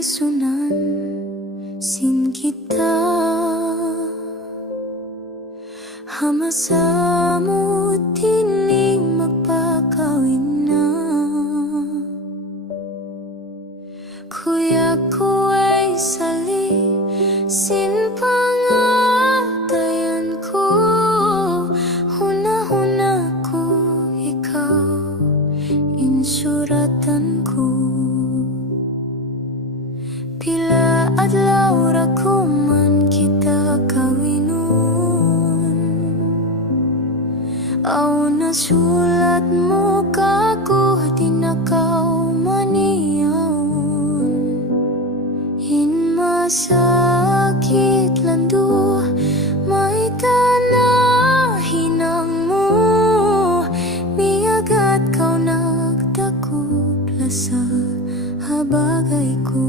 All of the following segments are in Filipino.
isunan sin kita Hamasamo tining magpakawin na Kuya ko ay sali sin pangatayan ko Huna-huna ko ikaw insuratan ko Pila adlaw ra ko man kita kawinon Aw nasulat mo kako di nakaw maniyawon In masakit lando may tanahinang mo Miagat kau nagdakop lasa habagay ko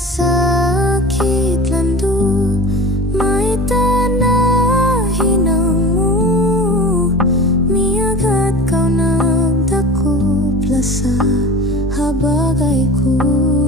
Sakit lando may tanahinang mo Miagat kau nagdakop lasa habagay ko